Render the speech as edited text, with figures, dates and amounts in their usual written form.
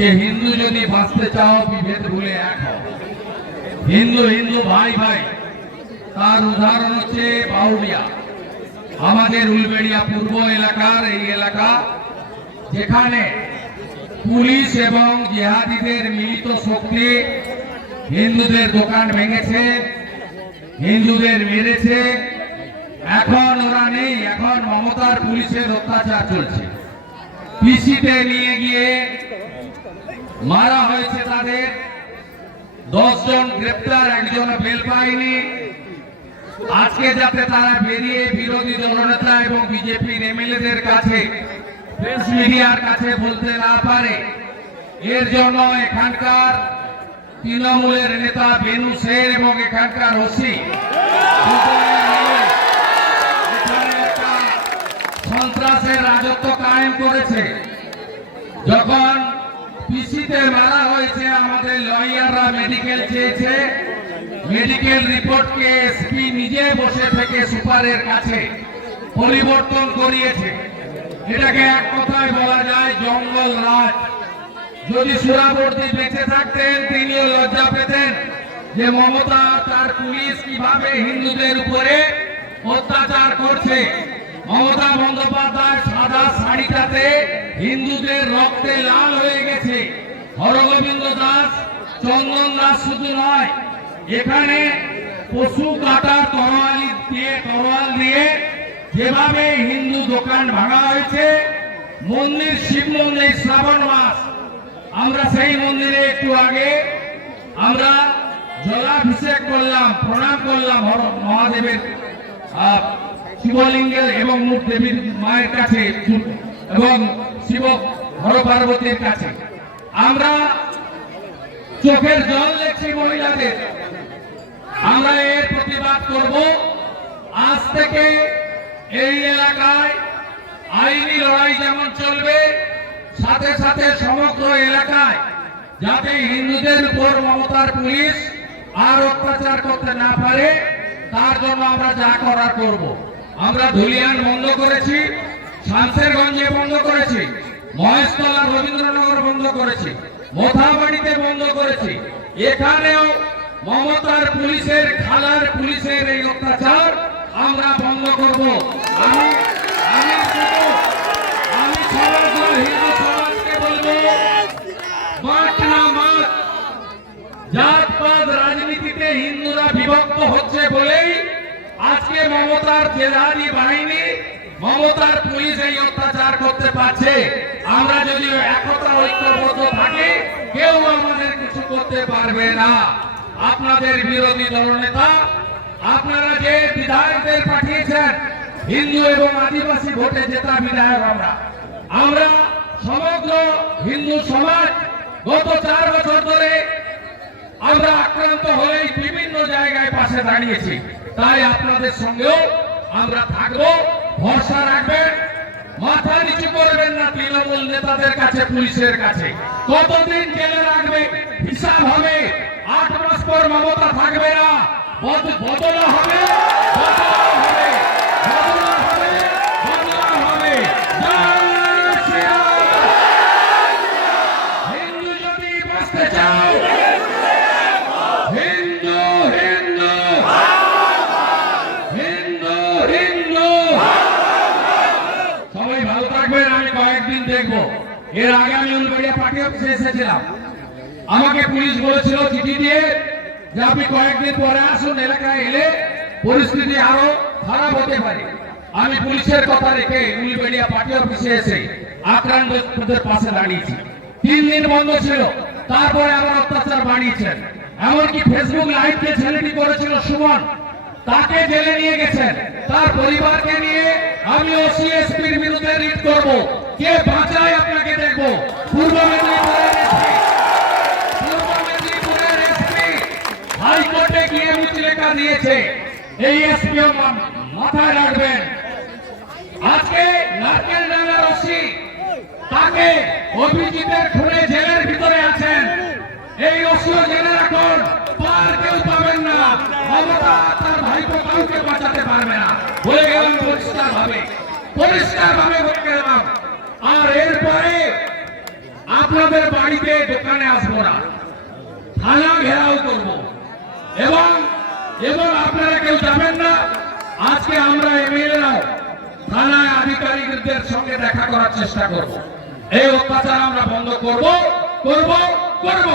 যে হিন্দু যদি বাঁচতে চাও বিভেদ ভুলে এক হও। হিন্দু হিন্দু ভাই ভাই, তার উদাহরণ হচ্ছে বাউরিয়া, আমাদের উলবেড়িয়া পূর্ব এলাকার এই এলাকা, যেখানে পুলিশ এবং জিহাদিদের মিলিত শক্তি হিন্দুদের দোকান ভেঙেছে, হিন্দুদের মেরেছে। এখন ওরা নেই, এখন মমতার পুলিশের অত্যাচার চলছে। পিসিতে নিয়ে গিয়ে মারা হয়েছে তাদের, 10 জন গ্রেপ্তার, একজন বেল পায়নি। আজকে যাতে তারা বেরিয়ে বিরোধী দলনেতা এবং বিজেপির এমএলএদের কাছে, প্রেস মিডিয়ার কাছে বলতে না পারে, এর জন্য এখানকার তৃণমূলের নেতা বেনু সেন এবং এখানকার ওসি সন্ত্রাসের রাজত্ব কায়েম করেছে। যখন পিসিতে মারা হয়েছে, আমাদের লয়াররা মেডিকেল চেয়েছে, মেডিকেল রিপোর্টকে এসপি নিজে বসে থেকে সুপারের কাছে পরিবর্তন করিয়েছে। এটাকে এক কথায় বলা যায় জঙ্গল রাজ। যদি সুরাবর্তী বেঁচে থাকতেন, তিনিও লজ্জা পেতেন যে মমতা তার পুলিশ কিভাবে হিন্দুদের উপরে অত্যাচার করছে। মমতা বন্দ্যোপাধ্যায় সাদা শাড়িটাতে হিন্দুদের রক্তে লাল হয়ে গেছে। হরগোবিন্দ দাস, চন্দন দাস শুধু নয়, এখানে পশু কাটার তরোয়াল দিয়ে যেভাবে হিন্দু দোকান ভাঙা হয়েছে। মন্দির, শিব মন্দির, শ্রাবণ মাস, আমরা সেই মন্দিরে একটু আগে আমরা জলাভিষেক করলাম, প্রণাম করলাম মহাদেবের শিবলিঙ্গের এবং মুখ দেবীর মায়ের কাছে এবং শিব হর পার্বতীর কাছে। আমরা চোখের জল দেখছি মহিলাদের। আমরা এর প্রতিবাদ করব। আজ থেকে এই এলাকায় আইনি লড়াই যেমন চলবে, সাথে সাথে সমগ্র এলাকায় যাতে হিন্দুদের উপর মমতার পুলিশ আর অত্যাচার করতে না পারে, তার জন্য আমরা যা করার করব। আমরা ধুলিয়ান বন্ধ করেছি, শামসেরগঞ্জে বন্ধ করেছি, মহেশতলা রবীন্দ্রনগর বন্ধ করেছি, মোথাবাড়িতে বন্ধ করেছি। এখানেও মমতার পুলিশের, খালার পুলিশের এই অত্যাচার আমরা বন্ধ করব। আমি সমগ্র হিন্দু সমাজকে বলবো, মাঠ না মাঠ, জাতপাত রাজনীতিতে হিন্দুরা বিভক্ত হচ্ছে বলেই আজকে মমতার জেহাদি বাহিনী, মমতার পুলিশ এই অত্যাচার করতে পারছে। আমরা যদি একতা ঐক্যবদ্ধ থাকি, কেউ আমাদের কিছু করতে পারবে না। আপনাদের বিরোধী দলনেতা, আপনারা যে বিধায়কদের পাঠিয়েছেন, হিন্দু এবং আদিবাসী ভোটে জেতা বিধায়ক, আমরা সমগ্র হিন্দু সমাজ গত 4 বছর ধরে আমরা আক্রান্ত হয়ে বিভিন্ন জায়গায় পাশে দাঁড়িয়েছি। তাই আপনাদের সঙ্গেও আমরা থাকবো। ভরসা রাখবেন, মাথা নিচু করবেন না তৃণমূল নেতাদের কাছে, পুলিশের কাছে। কতদিন জেলে রাখবে হিসাব হবে। 8 মাস পর মমতা থাকবে না, বদলা হবে, বদলা হবে, বদলা হবে, বদলা হবে। হিন্দু যদি বাঁচতে চাও, হিন্দু হিন্দু হিন্দু হিন্দু। সবাই ভালো থাকবেন। আমি কয়েকদিন দেখবো। এর আগে আমি উলবেড়িয়া পার্টি অফিসে এসেছিলাম। আমাকে পুলিশ বলেছিল চিঠি দিয়ে যে আপনি কয়েকদিন পরে আসুন, এলাকায় এলে পরিস্থিতি আরো খারাপ হতে পারে। আমি পুলিশের কথা রেখে উলবেড়িয়া পার্টি অফিসে এসে আক্রান্তদের পাশে দাঁড়িয়েছি। 3 দিন বন্ধ ছিল, তারপরে আবার অত্যাচার বাড়িয়েছেন। এমনকি ফেসবুক লাইভ যে ছেলেটি করেছিল সুমন, তাকে জেলে নিয়ে গেছেন। তার পরিবারকে নিয়ে আমি ওসিএসপির বিরুদ্ধে রিট করব। কে বাঁচায় আপনাকে দেখবো। পূর্ব মেদিনীপুরের এসপি হাইকোর্টে গিয়ে মুচলেখা দিয়েছে। এই এসপিও মাথায় রাখবেন। আজকে নারকেল ডাঙ্গার ওসি, তাকে অভিজিতের খুনে জেলের ভিতরে আছেন। এই ওসিও জেলে রাখুন, পার কেউ পাবেন না। মমতা তার ভাইকে কাউকে বাঁচাতে পারবে না বলে গেলাম, পরিষ্কার ভাবে বলে গেলাম। আর এরপরে আপনাদের বাড়িতে দোকানে আসবো না, থানা ঘেরাও করব এবং এবং আপনারা কেউ যাবেন না। আজকে আমরা এমএলএরাও থানায় আধিকারিকদের সঙ্গে দেখা করার চেষ্টা করব। এই অত্যাচার আমরা বন্ধ করব করব করব।